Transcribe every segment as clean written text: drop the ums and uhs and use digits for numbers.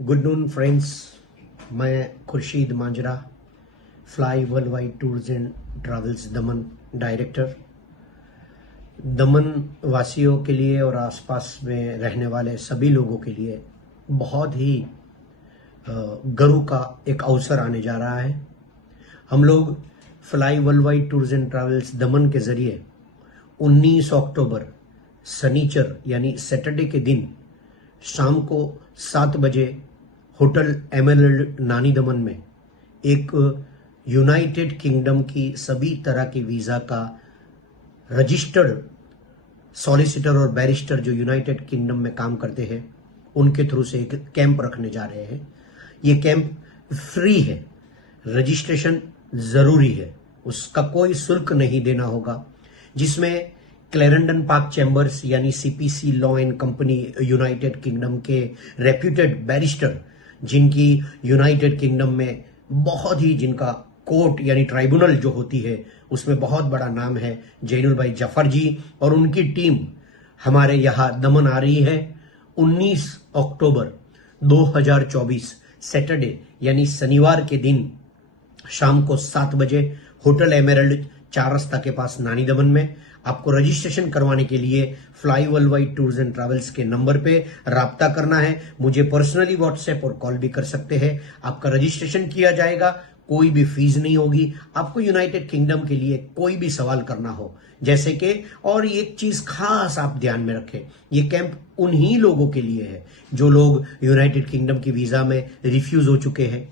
Good noon friends, मैं Khurshid Manjra, fly world wide tours and travels Daman director. Daman वासियों के लिए और आसपास में रहने वाले सभी लोगों के लिए बहुत ही गर्व का एक अवसर आने जा रहा है। हम लोग fly world wide tours and travels दमन के जरिए 19 अक्टूबर शनिचर यानी सैटरडे के दिन शाम को 7 बजे होटल एमरल्ड नानी दमन में एक यूनाइटेड किंगडम की सभी तरह के वीज़ा का रजिस्टर्ड सॉलिसिटर और बैरिस्टर जो यूनाइटेड किंगडम में काम करते हैं उनके थ्रू से एक कैंप रखने जा रहे हैं। ये कैंप फ्री है, रजिस्ट्रेशन ज़रूरी है, उसका कोई शुल्क नहीं देना होगा, जिसमें क्लेरेंडन पार्क चैम्बर्स यानी CPC law and company United kingdom के रेप्यूटेड बैरिस्टर, जिनकी यूनाइटेड किंगडम में बहुत ही जिनका कोर्ट यानी ट्राइब्यूनल जो होती है उसमें बहुत बड़ा नाम है, जैनुल भाई जफर जी और उनकी टीम हमारे यहाँ दमन आ रही है 19 अक्टूबर 2024 सैटरडे यानी शनिवार के दिन शाम को 7 बजे होटल एमरल्ड 4 रास्ता के पास नानी दमन में। आपको रजिस्ट्रेशन करवाने के लिए fly world wide tours and travels के नंबर पे राब्ता करना है। मुझे पर्सनली व्हाट्सएप और कॉल भी कर सकते हैं। आपका रजिस्ट्रेशन किया जाएगा, कोई भी फीस नहीं होगी। आपको यूनाइटेड किंगडम के लिए कोई भी सवाल करना हो जैसे कि, और एक चीज खास आप ध्यान में रखें, ये कैंप उन्हीं लोगों के लिए है जो लोग यूनाइटेड किंगडम की वीजा में रिफ्यूज हो चुके हैं,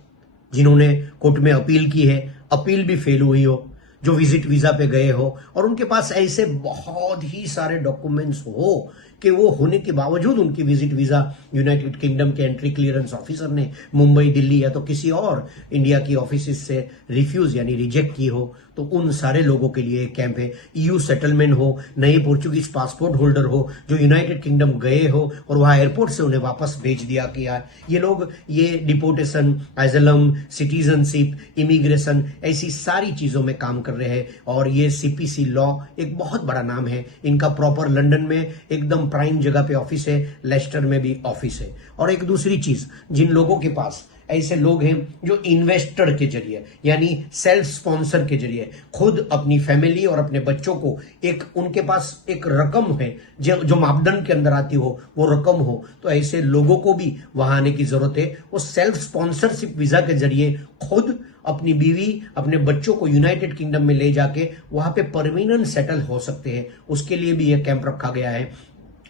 जिन्होंने कोर्ट में अपील की है, अपील भी फेल हुई हो, जो विजिट वीजा पे गए हो और उनके पास ऐसे बहुत ही सारे डॉक्यूमेंट्स हो कि वो होने के बावजूद उनकी विजिट वीजा यूनाइटेड किंगडम के एंट्री क्लियरेंस ऑफिसर ने मुंबई, दिल्ली या तो किसी और इंडिया की ऑफिस से रिफ्यूज यानी रिजेक्ट की हो, तो उन सारे लोगों के लिए कैंप है। ईयू सेटलमेंट हो, नए पोर्चुगीज पासपोर्ट होल्डर हो जो यूनाइटेड किंगडम गए हो और वहां एयरपोर्ट से उन्हें वापस भेज दिया गया, ये लोग ये डिपोर्टेशन, एजलम, सिटीजनशिप, इमिग्रेशन ऐसी सारी चीजों में काम कर रहे हैं। और ये सीपीसी लॉ एक बहुत बड़ा नाम है, इनका प्रॉपर लंदन में एकदम प्राइम जगह पे ऑफिस है, लेस्टर में भी ऑफिस है। और एक दूसरी चीज, जिन लोगों के पास ऐसे लोग हैं जो इन्वेस्टर के जरिए यानी सेल्फ स्पॉन्सर के जरिए खुद अपनी फैमिली और अपने बच्चों को एक उनके पास एक रकम है जो मापदंड के अंदर आती हो, वो रकम हो, तो ऐसे लोगों को भी वहां आने की जरूरत है। वो सेल्फ स्पॉन्सरशिप वीजा के जरिए खुद अपनी बीवी, अपने बच्चों को यूनाइटेड किंगडम में ले जाके वहां पे परमानेंट सेटल हो सकते हैं। उसके लिए भी यह कैंप रखा गया है।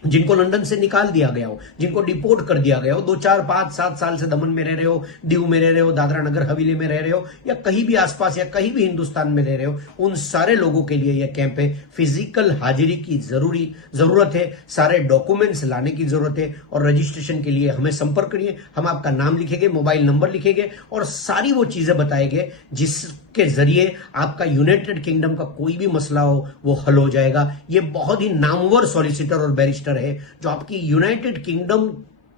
जिनको लंदन से निकाल दिया गया हो, जिनको डिपोर्ट कर दिया गया हो, 2, 4, 5, 7 साल से दमन में रह रहे हो, दीव में रह रहे हो, दादरा नगर हवेली में रह रहे हो, या कहीं भी आसपास या कहीं भी हिंदुस्तान में रह रहे हो, उन सारे लोगों के लिए यह कैंप है। फिजिकल हाजिरी की जरूरत है, सारे डॉक्यूमेंट्स लाने की जरूरत है और रजिस्ट्रेशन के लिए हमें संपर्क करिए। हम आपका नाम लिखेंगे, मोबाइल नंबर लिखेंगे और सारी वो चीजें बताएंगे जिसके जरिए आपका यूनाइटेड किंगडम का कोई भी मसला हो वो हल हो जाएगा। ये बहुत ही नामवर सॉलिसिटर और बैरिस्टर है जो आपकी यूनाइटेड किंगडम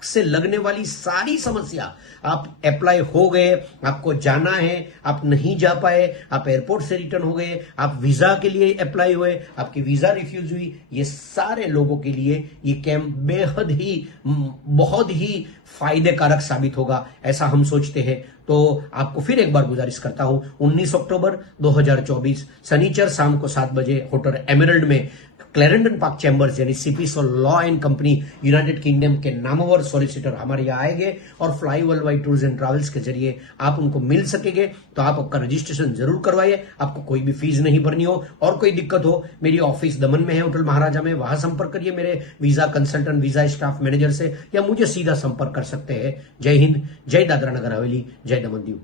से लगने वाली सारी समस्या, आप अप्लाई हो गए, आपको जाना है, आप नहीं जा पाए, आप एयरपोर्ट से रिटर्न हो गए, आप वीजा के लिए अप्लाई हुए, आपकी वीजा रिफ्यूज हुई, ये सारे लोगों के लिए ये कैंप बेहद ही बहुत ही फायदे कारक साबित होगा, ऐसा हम सोचते हैं। तो आपको फिर एक बार गुजारिश करता हूं, 19 अक्टूबर 2024 शनिचर शाम को 7 बजे होटल एमरल्ड में क्लेरेंडन पार्क चैम्बर्स यानी CPC law and company United kingdom के नामवर सॉलिसिटर हमारे यहाँ आएंगे और fly world wide tours and travels के जरिए आप उनको मिल सकेंगे। तो आप आपका रजिस्ट्रेशन जरूर करवाइए, आपको कोई भी फीस नहीं भरनी हो। और कोई दिक्कत हो, मेरी ऑफिस दमन में है, होटल महाराजा में, वहां संपर्क करिए मेरे visa consultant, visa staff manager से, या मुझे सीधा संपर्क कर सकते हैं। जय हिंद, जय दादरा नगर हवेली, जय दमन दीव।